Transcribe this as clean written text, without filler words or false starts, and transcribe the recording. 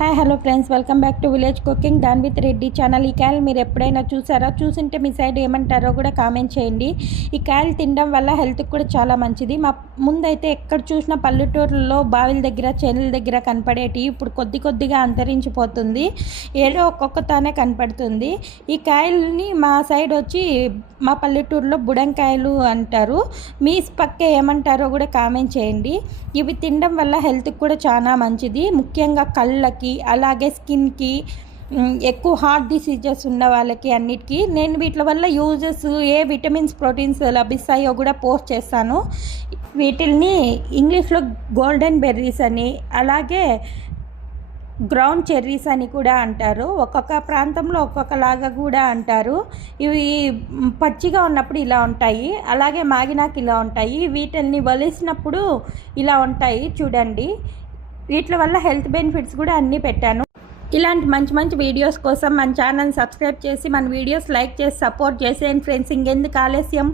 Hi hello friends, welcome back to village cooking Don with Reddy channel. ఈ కాయలు మీరు ఎప్పుడైనా చూసారా? చూసింటే మీ సైడ్ ఏమంటారో కూడా కామెంట్ చేయండి. ఈ కాయలు తినడం వల్ల హెల్త్కి కూడా చాలా మంచిది. మా ముందైతే ఎక్కడ చూసినా పల్లెటూరులో బావిల దగ్గర చేనుల దగ్గర కనపడేటి ఇప్పుడు కొద్దిగా అంతరించిపోతుంది. ఏదో ఒక్కొక్కతానే కనపడుతుంది. ఈ కాయలని మా సైడ్ వచ్చి మా పల్లెటూరులో బుడంకాయలు అంటారు. మీ పక్క ఏమంటారో కూడా కామెంట్ చేయండి. ఇవి తినడం వల్ల హెల్త్కి కూడా చాలా మంచిది. ముఖ్యంగా కళ్ళకి అలాగే స్కిన్కి, ఎక్కువ హార్ట్ డిసీజెస్ ఉన్న వాళ్ళకి అన్నిటికీ నేను వీటి వల్ల యూజెస్, ఏ విటమిన్స్ ప్రోటీన్స్ లభిస్తాయో కూడా పోస్ట్ చేస్తాను. వీటిల్ని ఇంగ్లీష్లో గోల్డెన్ బెర్రీస్ అని, అలాగే గ్రౌండ్ చెర్రీస్ అని కూడా అంటారు. ఒక్కొక్క ప్రాంతంలో ఒక్కొక్కలాగా కూడా అంటారు. ఇవి పచ్చిగా ఉన్నప్పుడు ఇలా ఉంటాయి, అలాగే మాగినాక ఇలా ఉంటాయి. వీటిని వలిసినప్పుడు ఇలా ఉంటాయి చూడండి. వీటి వల్ల హెల్త్ బెనిఫిట్స్ కూడా అన్నీ పెట్టాను. ఇలాంటి మంచి వీడియోస్ కోసం మన ఛానల్ సబ్స్క్రైబ్ చేసి మన వీడియోస్ లైక్ చేసి సపోర్ట్ చేసేయండి ఫ్రెండ్స్. ఇంకెందుకు ఆలస్యం.